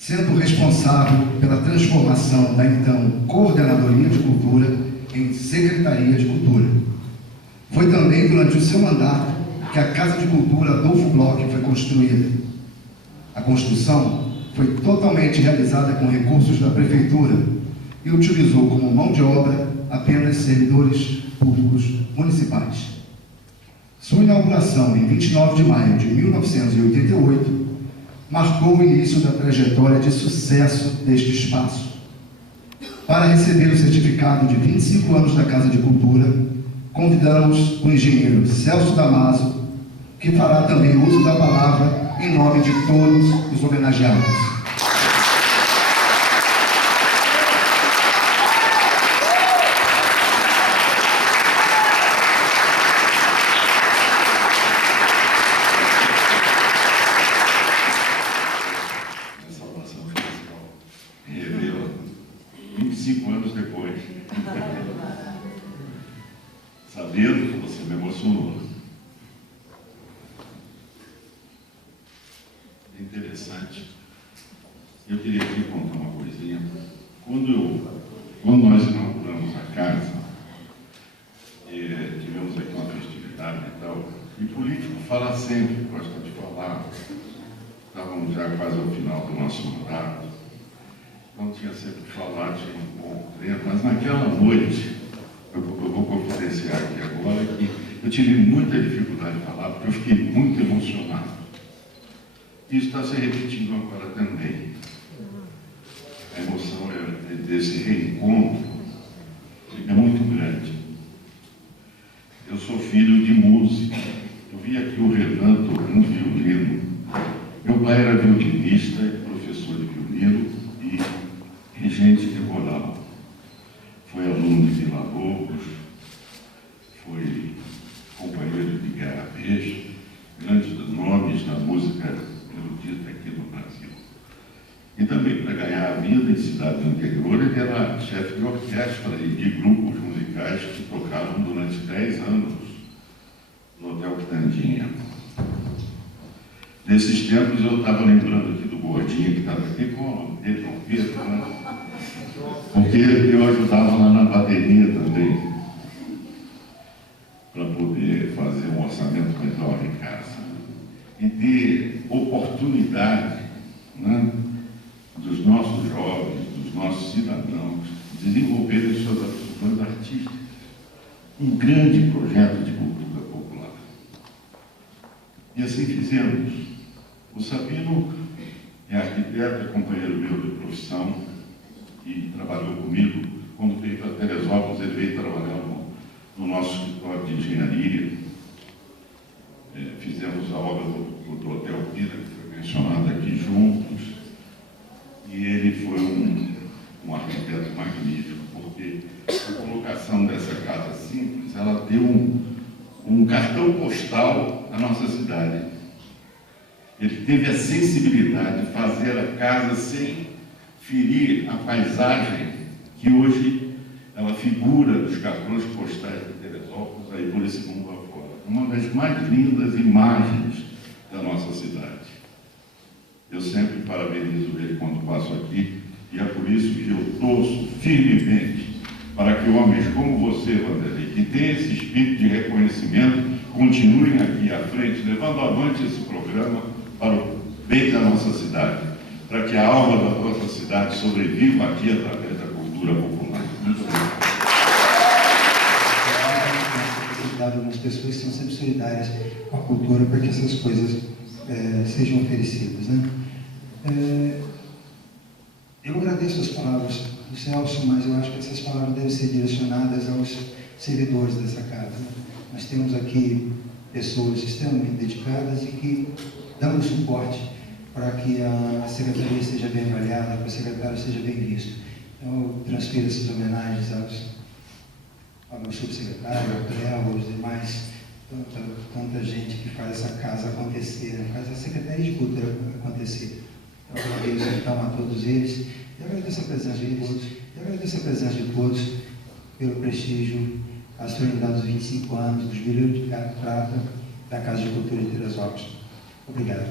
sendo responsável pela transformação da então Coordenadoria de Cultura em Secretaria de Cultura. Foi também durante o seu mandato que a Casa de Cultura Adolfo Bloch foi construída. A construção foi totalmente realizada com recursos da Prefeitura e utilizou como mão de obra apenas servidores públicos municipais. Sua inauguração em 29 de maio de 1988 marcou o início da trajetória de sucesso deste espaço. Para receber o certificado de 25 anos da Casa de Cultura, convidamos o engenheiro Celso Damaso, que fará também uso da palavra em nome de todos os homenageados. Essa oração especial revela 25 anos depois. Sabendo que você me emocionou. É interessante. Eu queria aqui contar uma coisinha. Quando nós inauguramos a casa, tivemos aqui uma festividade e tal, e político fala sempre, gosta de falar. Estávamos já quase ao final do nosso mandato, então tinha sempre que falar, tinha um bom tempo, mas naquela noite, eu vou confidenciar aqui agora, que eu tive muita dificuldade de falar, porque eu fiquei muito emocionado. Isso está se repetindo agora também. A emoção desse reencontro é muito grande. Eu sou filho de música. Eu vi aqui o Renan tocando violino. Meu pai era violinista, professor de violino e regente de coral. Foi aluno de Vila Lobos, foi companheiro de Guerra Peixe, grandes nomes da música erudita aqui no Brasil. E também, para ganhar a vida em cidade do interior, ele era chefe de orquestra e de grupos musicais que tocaram durante 10 anos no Hotel Quitandinha. Nesses tempos eu estava lembrando aqui do Gordinho, que estava aqui com ele, com o Pedro, né? Porque eu ajudava lá na bateria também, para poder fazer um orçamento melhor em casa e ter oportunidade, né, dos nossos jovens, dos nossos cidadãos, desenvolverem suas aptidões artísticas. Um grande projeto de cultura popular. E assim fizemos. O Sabino é arquiteto, é companheiro meu de profissão e trabalhou comigo. Quando veio para Teresópolis, ele veio trabalhar no nosso escritório de engenharia. Fizemos a obra do Hotel Pira, que foi mencionada aqui juntos. E ele foi um arquiteto magnífico, porque a colocação dessa casa simples, ela deu um cartão postal à nossa cidade. Ele teve a sensibilidade de fazer a casa sem ferir a paisagem que hoje ela figura dos cartões postais de Teresópolis aí por esse mundo afora. Uma das mais lindas imagens da nossa cidade. Eu sempre parabenizo ele quando passo aqui e é por isso que eu torço firmemente para que homens como você, Vanderlei, que tem esse espírito de reconhecimento, continuem aqui à frente, levando avante esse programa para o bem da nossa cidade, para que a alma da nossa cidade sobreviva aqui através da cultura popular. Muito obrigado. Algumas pessoas são sempre solidárias com a cultura para que essas coisas sejam oferecidas, né? Eu agradeço as palavras do Celso, mas eu acho que essas palavras devem ser direcionadas aos servidores dessa casa. Nós temos aqui pessoas extremamente dedicadas e que dão o suporte para que a secretaria seja bem avaliada, para que o secretário seja bem visto. Então, eu transfiro essas homenagens ao meu subsecretário, ao Cléo, aos demais, tanta gente que faz essa casa acontecer, né? Faz a Secretaria de Cultura acontecer. Eu agradeço então a todos eles, e agradeço a presença de todos pelo prestígio, a solenidade dos 25 anos, do Jubileu de Prata da Casa de Cultura de Teresópolis. Obrigado.